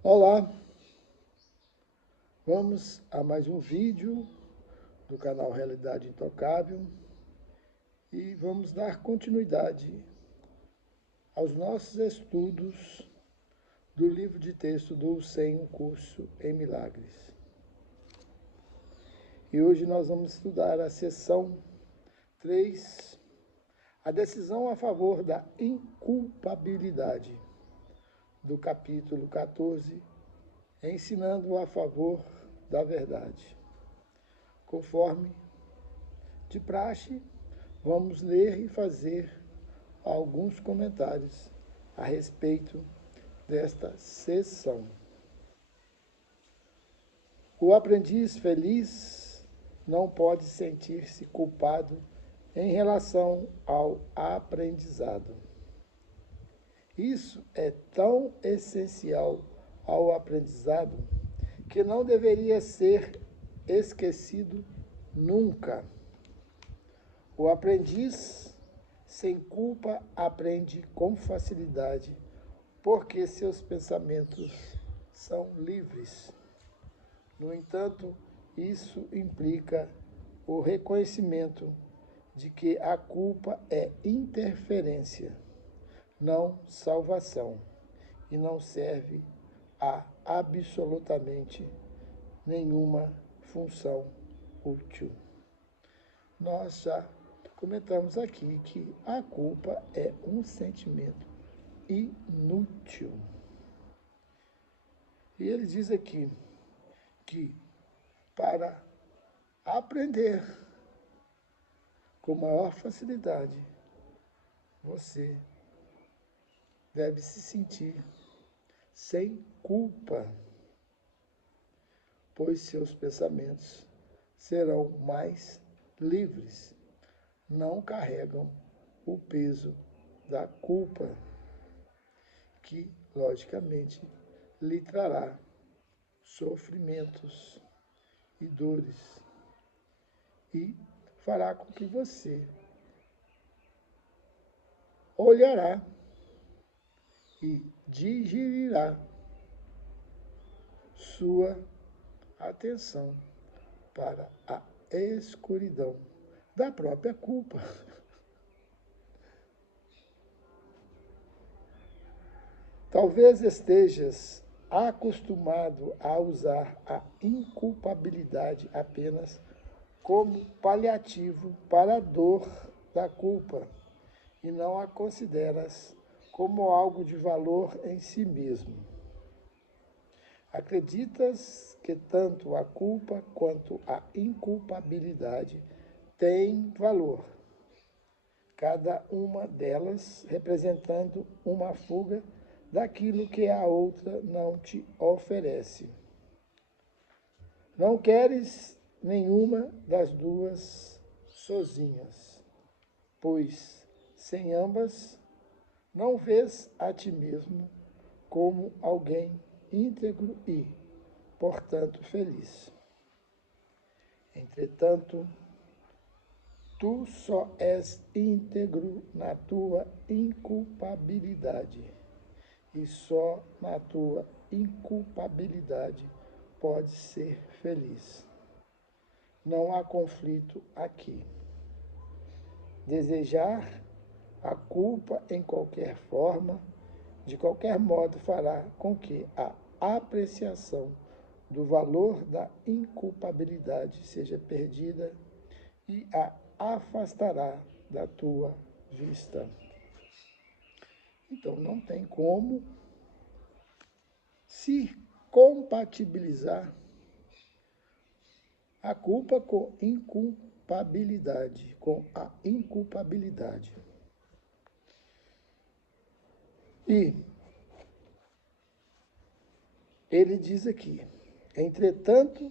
Olá, vamos a mais um vídeo do canal Realidade Intocável e vamos dar continuidade aos nossos estudos do livro de texto do Sem um Curso em Milagres. E hoje nós vamos estudar a seção 3, a decisão a favor da inculpabilidade, do capítulo 14, ensinando a favor da verdade. Conforme de praxe, vamos ler e fazer alguns comentários a respeito desta sessão. O aprendiz feliz não pode sentir-se culpado em relação ao aprendizado. Isso é tão essencial ao aprendizado que não deveria ser esquecido nunca. O aprendiz sem culpa aprende com facilidade, porque seus pensamentos são livres. No entanto, isso implica o reconhecimento de que a culpa é interferência, não salvação, e não serve a absolutamente nenhuma função útil. Nós já comentamos aqui que a culpa é um sentimento inútil. E ele diz aqui que para aprender com maior facilidade, você deve se sentir sem culpa, pois seus pensamentos serão mais livres, não carregam o peso da culpa, que, logicamente, lhe trará sofrimentos e dores, e fará com que você olhará e dirigirá sua atenção para a escuridão da própria culpa. Talvez estejas acostumado a usar a inculpabilidade apenas como paliativo para a dor da culpa e não a consideras como algo de valor em si mesmo. Acreditas que tanto a culpa quanto a inculpabilidade têm valor, cada uma delas representando uma fuga daquilo que a outra não te oferece. Não queres nenhuma das duas sozinhas, pois sem ambas não vês a ti mesmo como alguém íntegro e, portanto, feliz. Entretanto, tu só és íntegro na tua inculpabilidade, e só na tua inculpabilidade pode ser feliz. Não há conflito aqui. Desejar a culpa em qualquer forma, de qualquer modo, fará com que a apreciação do valor da inculpabilidade seja perdida e a afastará da tua vista. Então, não tem como se compatibilizar a culpa com inculpabilidade, com a inculpabilidade. E ele diz aqui, entretanto,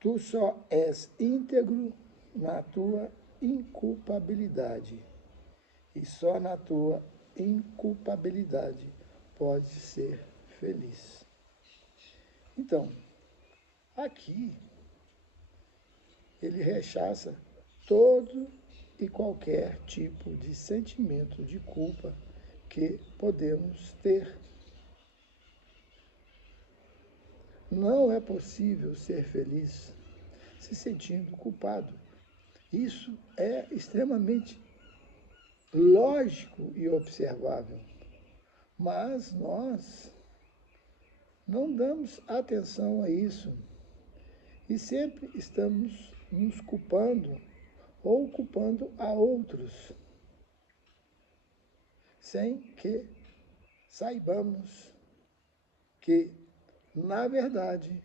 tu só és íntegro na tua inculpabilidade, e só na tua inculpabilidade pode ser feliz. Então, aqui, ele rechaça todo e qualquer tipo de sentimento de culpa que podemos ter. Não é possível ser feliz se sentindo culpado. Isso é extremamente lógico e observável, mas nós não damos atenção a isso e sempre estamos nos culpando ou culpando a outros, sem que saibamos que, na verdade,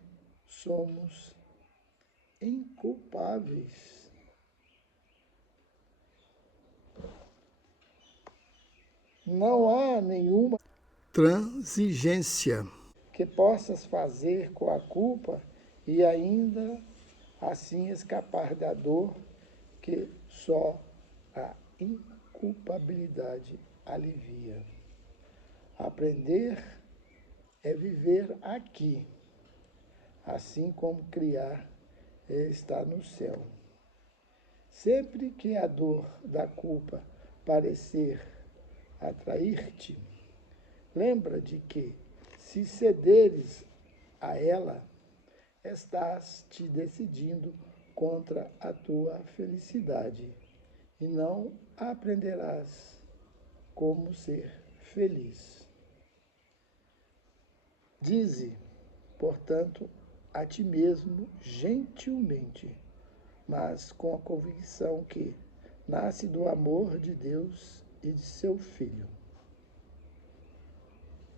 somos inculpáveis. Não há nenhuma transigência que possas fazer com a culpa e ainda assim escapar da dor que só a inculpabilidade alivia. Aprender é viver aqui, assim como criar está no céu. Sempre que a dor da culpa parecer atrair-te, lembra de que, se cederes a ela, estás te decidindo contra a tua felicidade e não aprenderás como ser feliz. Dize, portanto, a ti mesmo gentilmente, mas com a convicção que nasce do amor de Deus e de seu Filho.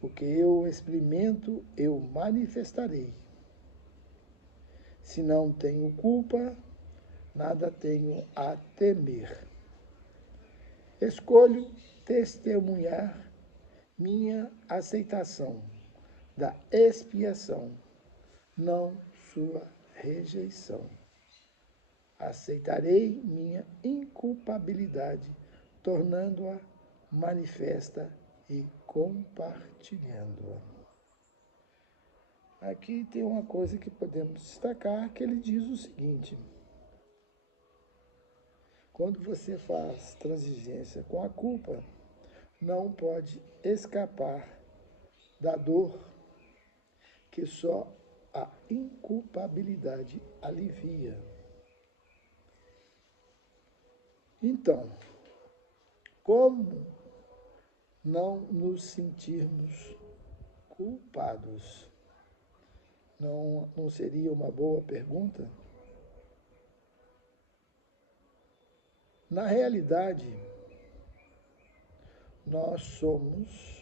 O que eu experimento, eu manifestarei. Se não tenho culpa, nada tenho a temer. Escolho testemunhar minha aceitação da expiação, não sua rejeição. Aceitarei minha inculpabilidade, tornando-a manifesta e compartilhando-a. Aqui tem uma coisa que podemos destacar, que ele diz o seguinte: quando você faz transigência com a culpa, não pode escapar da dor que só a inculpabilidade alivia. Então, como não nos sentirmos culpados? Não seria uma boa pergunta? Na realidade, nós somos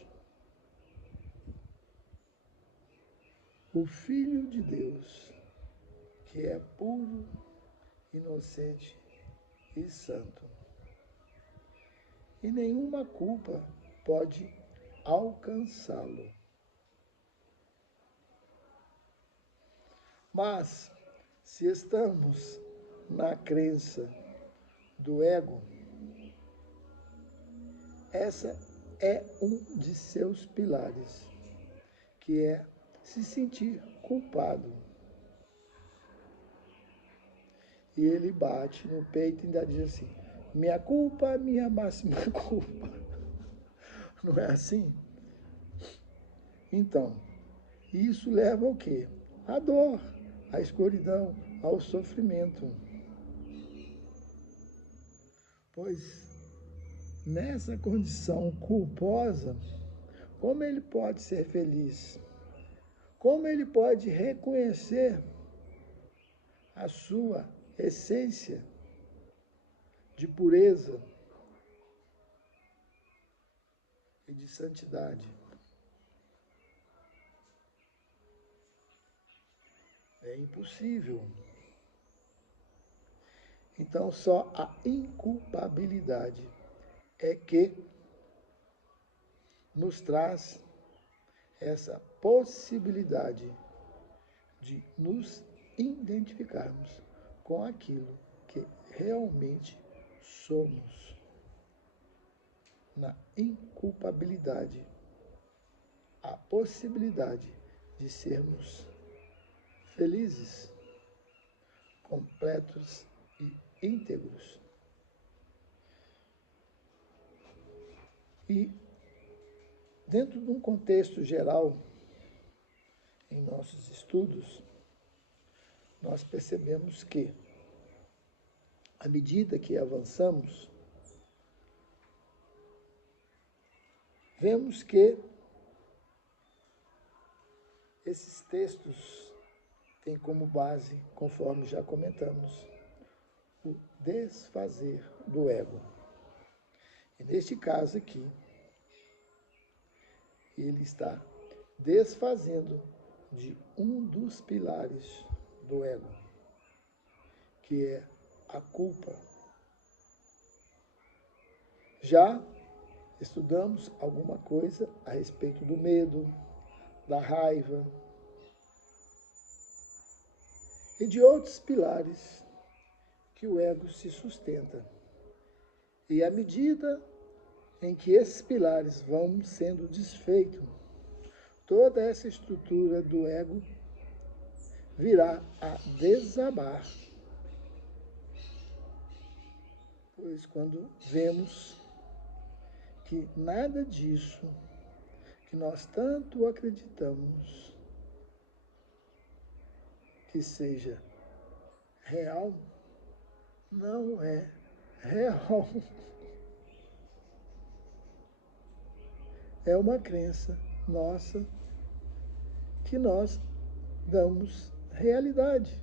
o Filho de Deus, que é puro, inocente e santo. E nenhuma culpa pode alcançá-lo. Mas, se estamos na crença do ego, essa é um de seus pilares, que é se sentir culpado. E ele bate no peito e ainda diz assim: minha culpa, minha máxima culpa. Não é assim? Então, isso leva ao quê? À dor, à escuridão, ao sofrimento. Pois nessa condição culposa, como ele pode ser feliz? Como ele pode reconhecer a sua essência de pureza e de santidade? É impossível. Então, só a inculpabilidade é que nos traz essa possibilidade de nos identificarmos com aquilo que realmente somos. Na inculpabilidade, a possibilidade de sermos felizes, completos e íntegros. E, dentro de um contexto geral, em nossos estudos, nós percebemos que, à medida que avançamos, vemos que esses textos têm como base, conforme já comentamos, o desfazer do ego. E neste caso aqui, ele está desfazendo de um dos pilares do ego, que é a culpa. Já estudamos alguma coisa a respeito do medo, da raiva e de outros pilares que o ego se sustenta. E à medida em que esses pilares vão sendo desfeitos, toda essa estrutura do ego virá a desabar. Pois quando vemos que nada disso que nós tanto acreditamos que seja real, não é real. É uma crença nossa que nós damos realidade.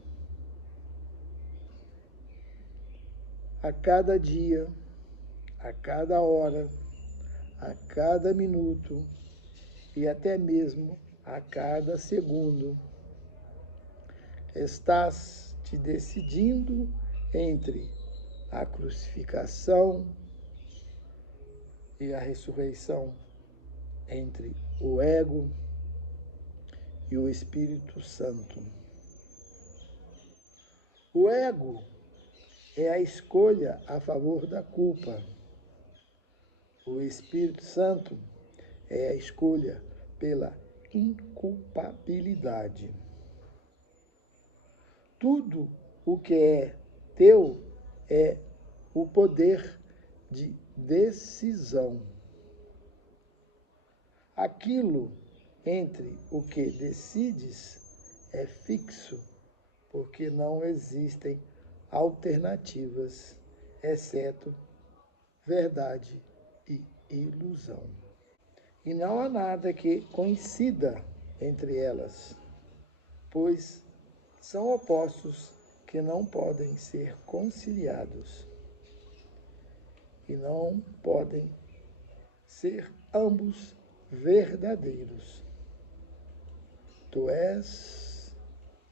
A cada dia, a cada hora, a cada minuto e até mesmo a cada segundo, estás te decidindo entre a crucificação e a ressurreição, entre o ego e o Espírito Santo. O ego é a escolha a favor da culpa. O Espírito Santo é a escolha pela inculpabilidade. Tudo o que é teu é o poder de decisão. Aquilo entre o que decides é fixo, porque não existem alternativas, exceto verdade e ilusão. E não há nada que coincida entre elas, pois são opostos que não podem ser conciliados e não podem ser ambos verdadeiros. Tu és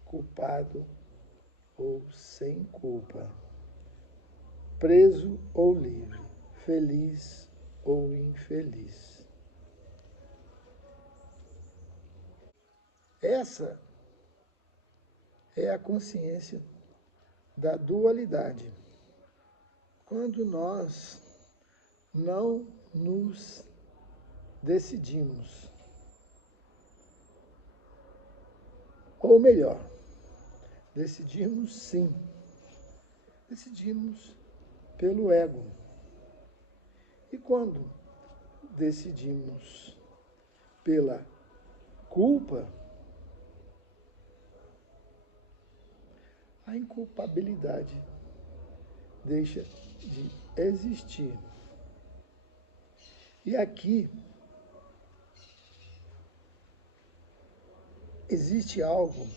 culpado ou sem culpa, preso ou livre, feliz ou infeliz. Essa é a consciência da dualidade. Quando nós não nos decidimos, ou melhor, decidimos sim, decidimos pelo ego. E quando decidimos pela culpa, a inculpabilidade deixa de existir. E aqui existe algo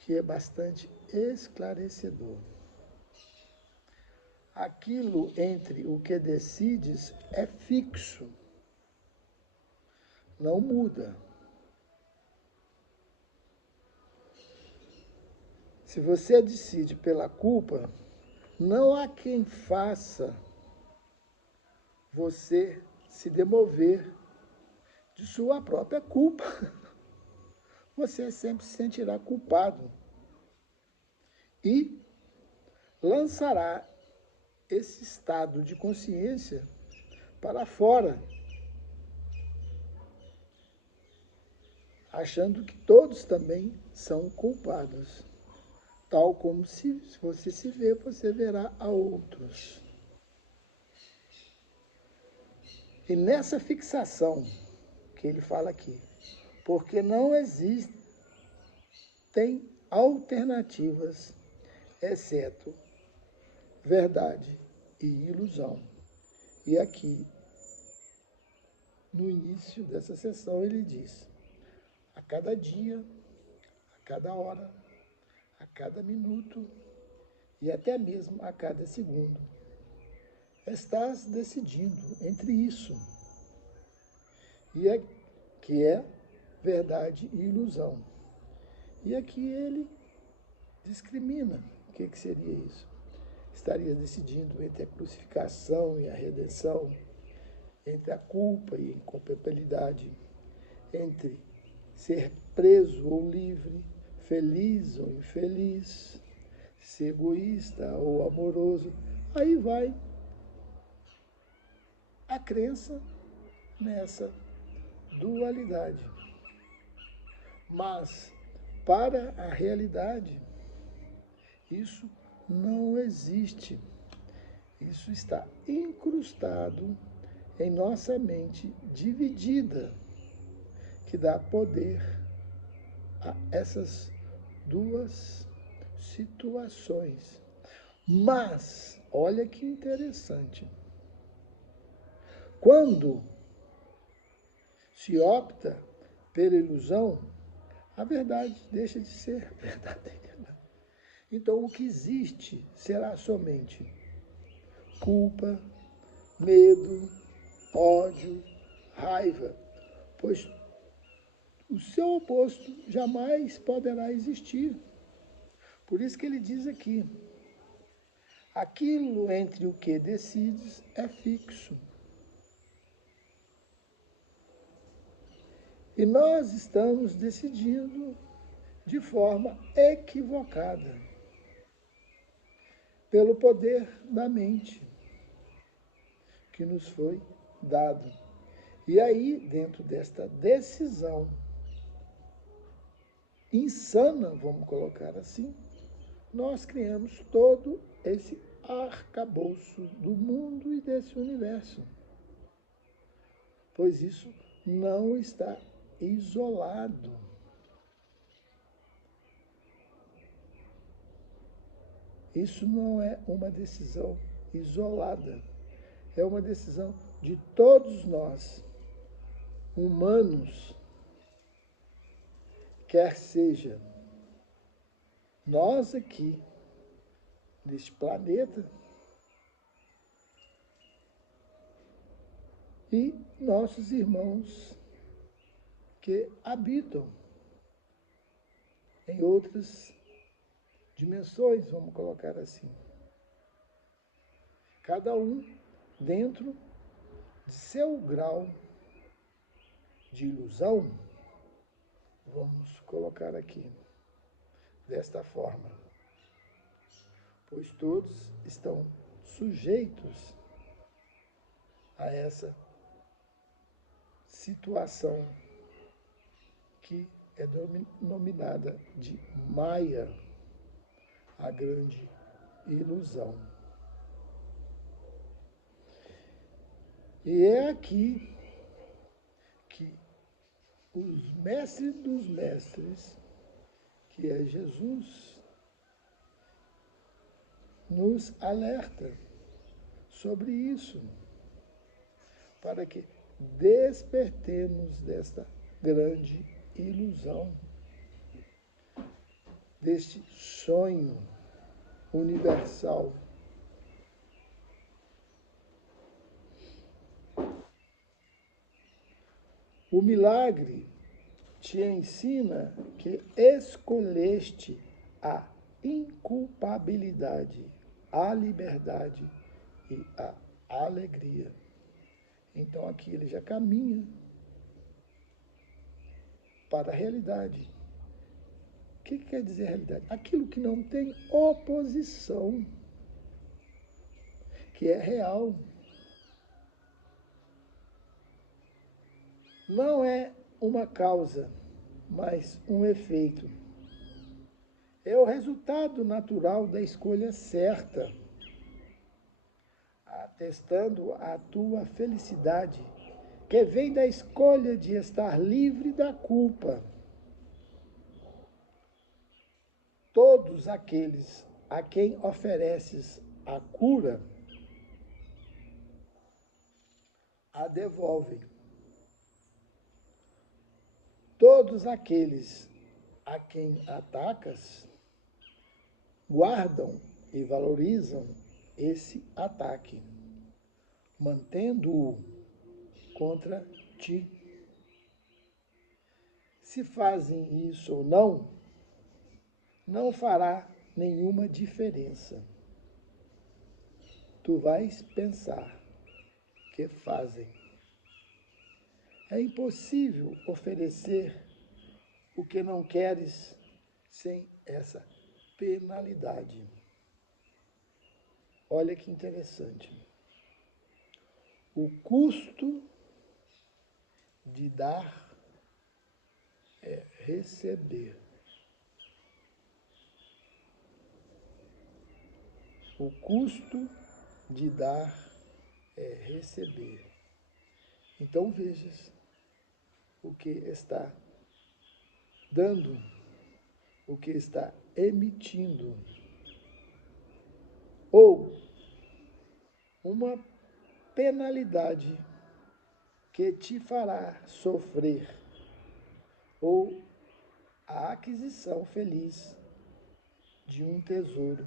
que é bastante esclarecedor. Aquilo entre o que decides é fixo, não muda. Se você decide pela culpa, não há quem faça você se demover de sua própria culpa. Você sempre se sentirá culpado e lançará esse estado de consciência para fora, achando que todos também são culpados. Tal como se você se vê, você verá a outros. E nessa fixação que ele fala aqui, porque não existem alternativas, exceto verdade e ilusão. E aqui, no início dessa sessão, ele diz: a cada dia, a cada hora, a cada minuto e até mesmo a cada segundo, estás decidindo entre isso, que é verdade e ilusão. E aqui ele discrimina o que seria isso. Estaria decidindo entre a crucificação e a redenção, entre a culpa e a inculpabilidade, entre ser preso ou livre, feliz ou infeliz, ser egoísta ou amoroso. Aí vai a crença nessa dualidade. Mas, para a realidade, isso não existe. Isso está incrustado em nossa mente dividida, que dá poder a essas duas situações. Mas, olha que interessante, quando se opta pela ilusão, a verdade deixa de ser verdadeira. Então, o que existe será somente culpa, medo, ódio, raiva, pois o seu oposto jamais poderá existir. Por isso que ele diz aqui: aquilo entre o que decides é fixo. E nós estamos decidindo de forma equivocada, pelo poder da mente que nos foi dado. E aí, dentro desta decisão insana, vamos colocar assim, nós criamos todo esse arcabouço do mundo e desse universo. Pois isso não está isolado. Isso não é uma decisão isolada. É uma decisão de todos nós, humanos, quer seja nós aqui, neste planeta, e nossos irmãos que habitam em outras dimensões, vamos colocar assim. Cada um dentro de seu grau de ilusão, vamos colocar aqui, desta forma. Pois todos estão sujeitos a essa situação que é denominada de Maya, a grande ilusão. E é aqui que os mestres dos mestres, que é Jesus, nos alerta sobre isso, para que despertemos desta grande ilusão, deste sonho universal. O milagre te ensina que escolheste a inculpabilidade, a liberdade e a alegria. Então aqui ele já caminha para a realidade. O que quer dizer realidade? Aquilo que não tem oposição, que é real. Não é uma causa, mas um efeito. É o resultado natural da escolha certa, atestando a tua felicidade, que vem da escolha de estar livre da culpa. Todos aqueles a quem ofereces a cura, a devolvem. Todos aqueles a quem atacas, guardam e valorizam esse ataque, mantendo-o contra ti. Se fazem isso ou não, não fará nenhuma diferença. Tu vais pensar que fazem. É impossível oferecer o que não queres sem essa penalidade. Olha que interessante. O custo de dar é receber. O custo de dar é receber. Então vejas o que está dando, o que está emitindo. Ou uma penalidade que te fará sofrer, ou a aquisição feliz de um tesouro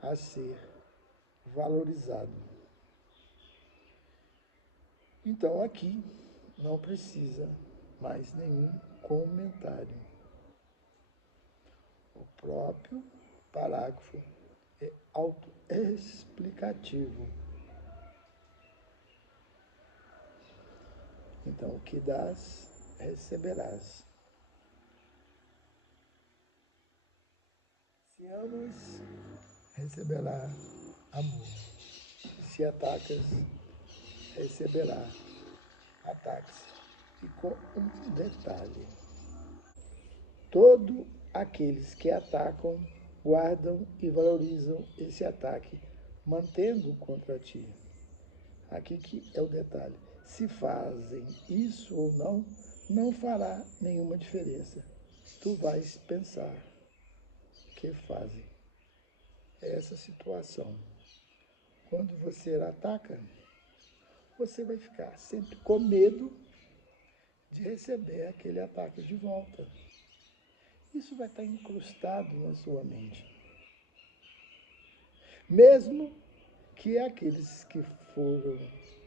a ser valorizado. Então aqui não precisa mais nenhum comentário. O próprio parágrafo é autoexplicativo. Então, o que dás, receberás. Se amas, receberá amor. Se atacas, receberá ataques. E com um detalhe: todos aqueles que atacam, guardam e valorizam esse ataque, mantendo contra ti. Aqui que é o detalhe. Se fazem isso ou não, não fará nenhuma diferença. Tu vais pensar que fazem. É essa situação. Quando você ataca, você vai ficar sempre com medo de receber aquele ataque de volta. Isso vai estar incrustado na sua mente. Mesmo que aqueles que foram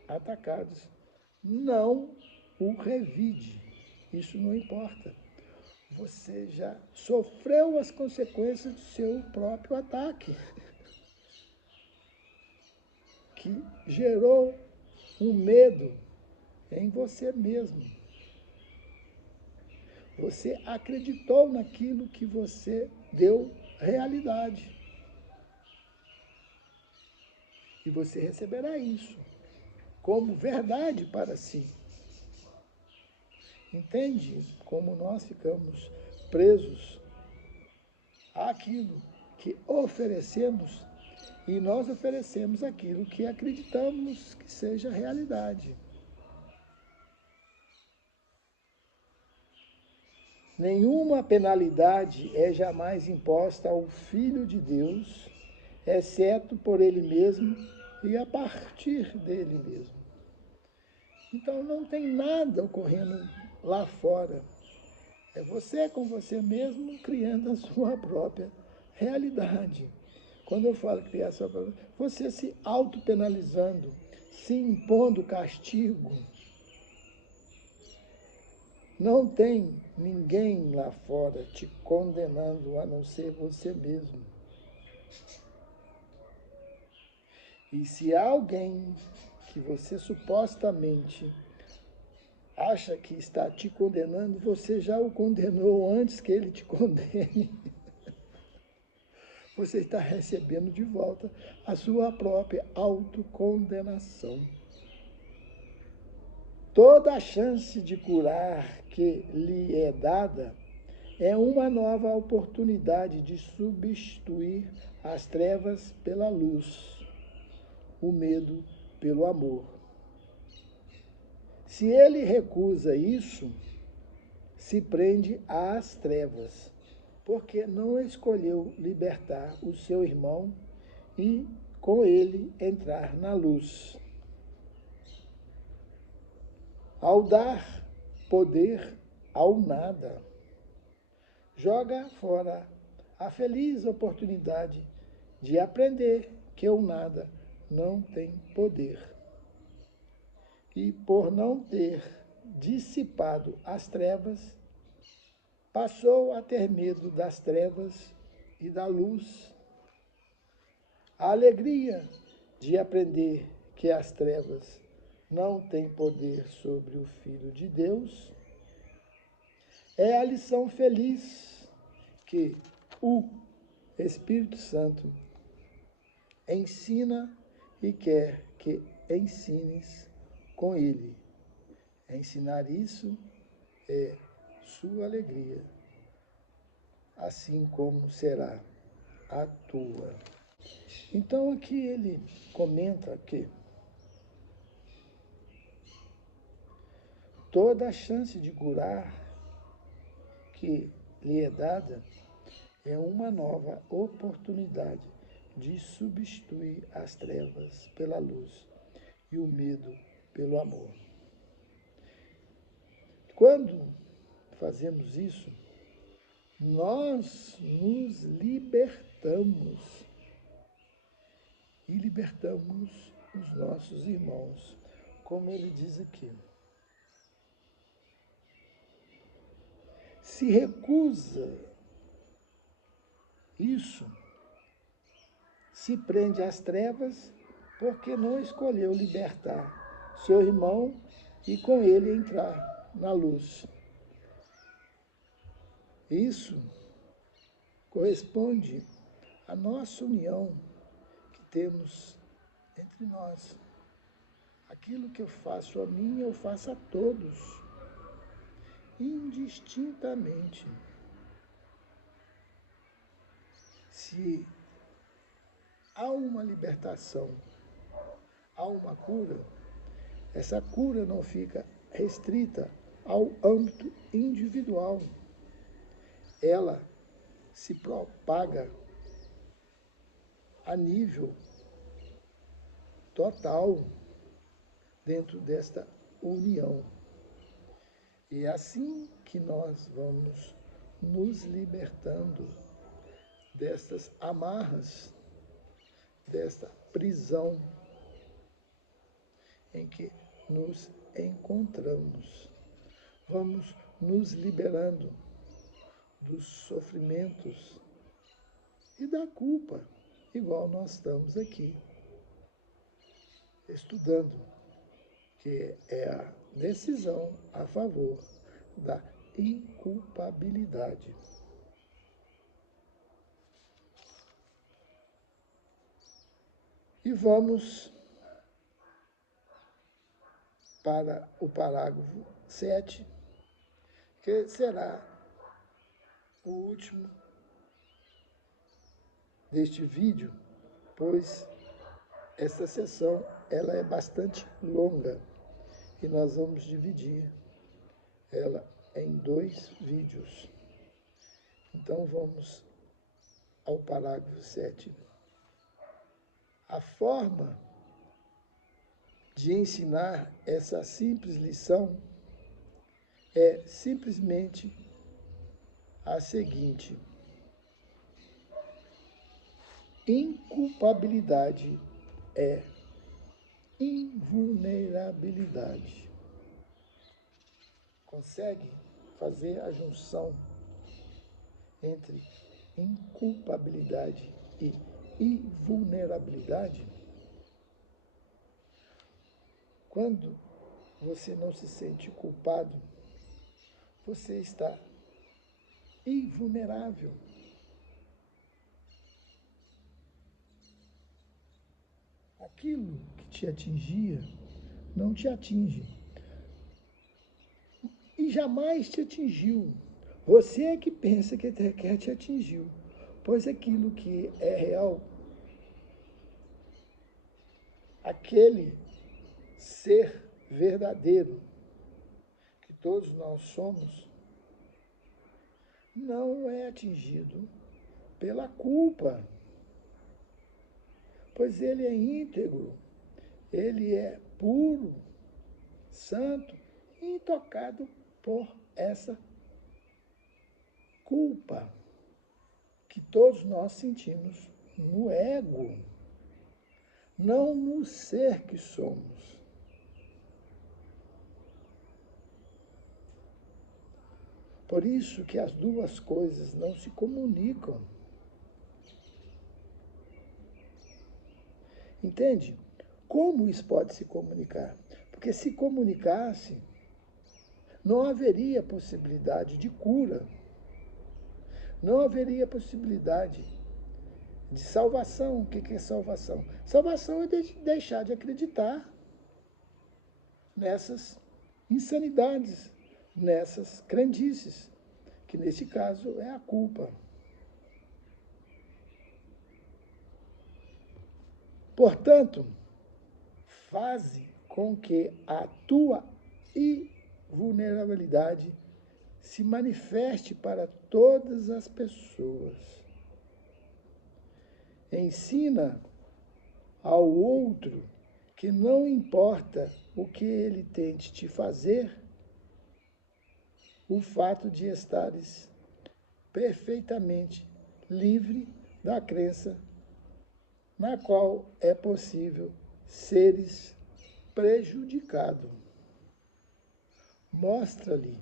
atacados não o revide. Isso não importa. Você já sofreu as consequências do seu próprio ataque, que gerou um medo em você mesmo. Você acreditou naquilo que você deu realidade. E você receberá isso como verdade para si. Entende como nós ficamos presos àquilo que oferecemos, e nós oferecemos aquilo que acreditamos que seja realidade. Nenhuma penalidade é jamais imposta ao Filho de Deus, exceto por ele mesmo e a partir dele mesmo. Então não tem nada ocorrendo lá fora. É você com você mesmo criando a sua própria realidade. Quando eu falo criar a sua própria, você se autopenalizando, se impondo castigo. Não tem ninguém lá fora te condenando a não ser você mesmo. E se há alguém que você supostamente acha que está te condenando, você já o condenou antes que ele te condene. Você está recebendo de volta a sua própria autocondenação. Toda a chance de curar que lhe é dada é uma nova oportunidade de substituir as trevas pela luz, o medo pelo amor. Se ele recusa isso, se prende às trevas, porque não escolheu libertar o seu irmão e com ele entrar na luz. Ao dar poder ao nada, joga fora a feliz oportunidade de aprender que o nada não tem poder. E por não ter dissipado as trevas, passou a ter medo das trevas e da luz. A alegria de aprender que as trevas não têm poder sobre o Filho de Deus é a lição feliz que o Espírito Santo ensina e quer que ensines com ele. Ensinar isso é sua alegria, assim como será a tua. Então aqui ele comenta que toda a chance de curar que lhe é dada é uma nova oportunidade de substituir as trevas pela luz e o medo pelo amor. Quando fazemos isso, nós nos libertamos e libertamos os nossos irmãos, como ele diz aqui. Se recusa isso, se prende às trevas, porque não escolheu libertar seu irmão e com ele entrar na luz. Isso corresponde à nossa união que temos entre nós. Aquilo que eu faço a mim, eu faço a todos, indistintamente. Se há uma libertação, há uma cura, essa cura não fica restrita ao âmbito individual. Ela se propaga a nível total dentro desta união. E é assim que nós vamos nos libertando destas amarras, desta prisão em que nos encontramos. Vamos nos liberando dos sofrimentos e da culpa, igual nós estamos aqui estudando, que é a decisão a favor da inculpabilidade. E vamos para o parágrafo 7, que será o último deste vídeo, pois esta sessão ela é bastante longa e nós vamos dividir ela em 2 vídeos. Então vamos ao parágrafo 7. A forma de ensinar essa simples lição é simplesmente a seguinte: inculpabilidade é invulnerabilidade. Consegue fazer a junção entre inculpabilidade e invulnerabilidade? Quando você não se sente culpado, você está invulnerável. Aquilo que te atingia não te atinge. E jamais te atingiu. Você é que pensa que quer te atingiu, pois aquilo que é real, aquele ser verdadeiro, todos nós somos, não é atingido pela culpa, pois ele é íntegro, ele é puro, santo, intocado por essa culpa que todos nós sentimos no ego, não no ser que somos. Por isso que as duas coisas não se comunicam. Entende? Como isso pode se comunicar? Porque se comunicasse, não haveria possibilidade de cura, não haveria possibilidade de salvação. O que é salvação? Salvação é deixar de acreditar nessas insanidades, nessas crendices, que neste caso é a culpa. Portanto, faze com que a tua invulnerabilidade se manifeste para todas as pessoas. Ensina ao outro que não importa o que ele tente te fazer, o fato de estares perfeitamente livre da crença na qual é possível seres prejudicado. Mostra-lhe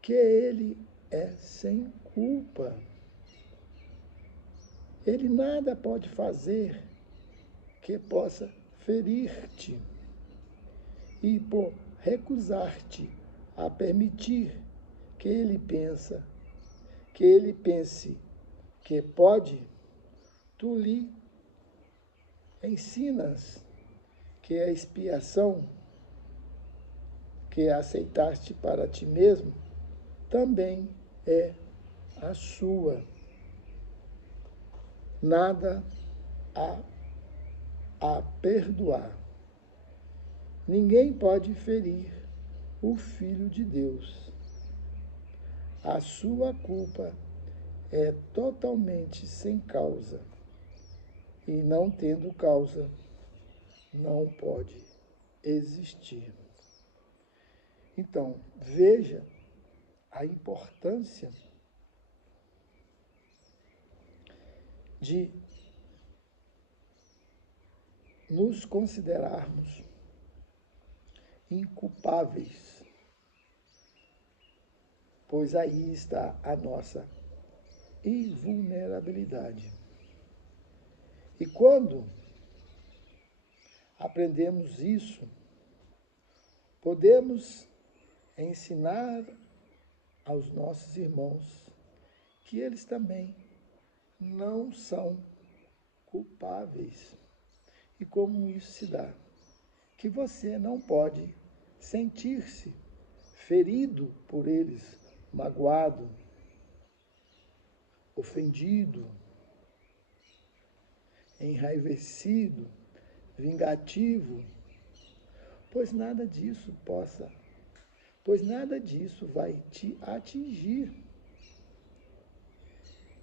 que ele é sem culpa. Ele nada pode fazer que possa ferir-te. E por recusar-te a permitir que ele pense que pode, tu lhe ensinas que a expiação que aceitaste para ti mesmo também é a sua. Nada a perdoar. Ninguém pode ferir o Filho de Deus. A sua culpa é totalmente sem causa. E não tendo causa, não pode existir. Então, veja a importância de nos considerarmos inculpáveis, pois aí está a nossa invulnerabilidade. E quando aprendemos isso, podemos ensinar aos nossos irmãos que eles também não são culpáveis. E como isso se dá? Que você não pode sentir-se ferido por eles, magoado, ofendido, enraivecido, vingativo, pois nada disso vai te atingir.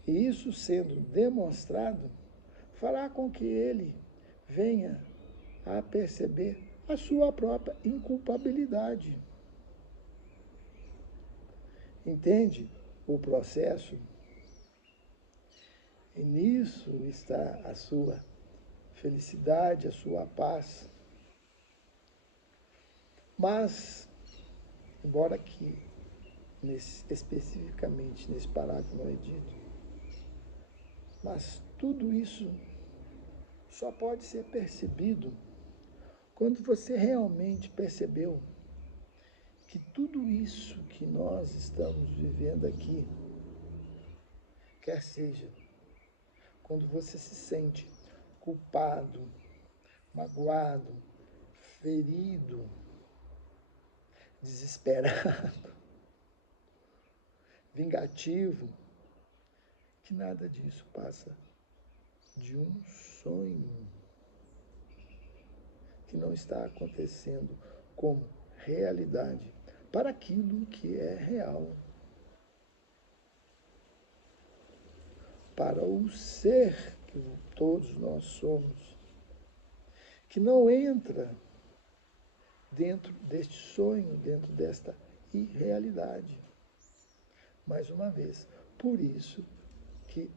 E isso sendo demonstrado, fará com que ele venha a perceber a sua própria inculpabilidade. Entende o processo? E nisso está a sua felicidade, a sua paz. Mas, embora aqui, especificamente nesse parágrafo não é dito, mas tudo isso só pode ser percebido quando você realmente percebeu que tudo isso que nós estamos vivendo aqui, quer seja quando você se sente culpado, magoado, ferido, desesperado, vingativo, que nada disso passa de um sonho que não está acontecendo como realidade, para aquilo que é real, para o ser que todos nós somos, que não entra dentro deste sonho, dentro desta irrealidade. Mais uma vez, por isso que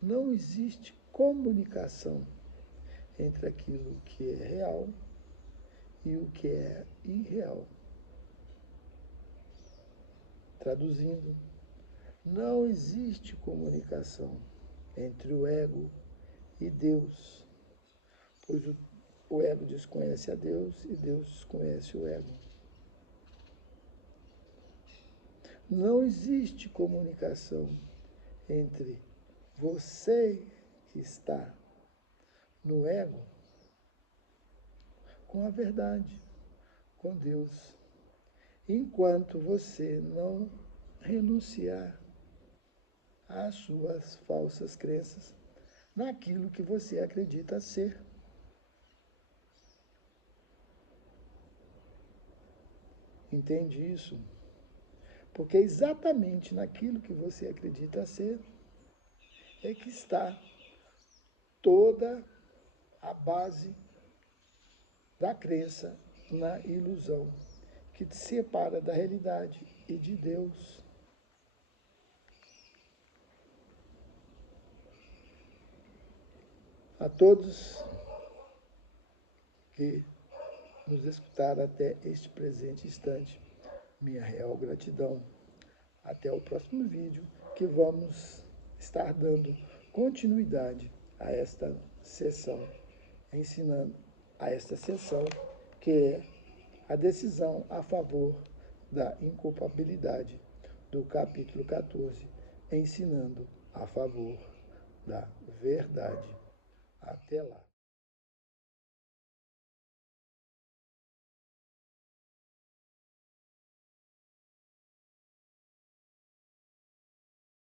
não existe comunicação entre aquilo que é real e o que é irreal. Traduzindo, não existe comunicação entre o ego e Deus, pois o ego desconhece a Deus e Deus desconhece o ego. Não existe comunicação entre você que está no ego com a verdade, com Deus, enquanto você não renunciar às suas falsas crenças naquilo que você acredita ser. Entende isso? Porque é exatamente naquilo que você acredita ser é que está toda a base da crença na ilusão, que te separa da realidade e de Deus. A todos que nos escutaram até este presente instante, minha real gratidão. Até o próximo vídeo, que vamos estar dando continuidade a esta sessão, ensinando a esta sessão, que é a decisão a favor da inculpabilidade, do capítulo 14, ensinando a favor da verdade. Até lá.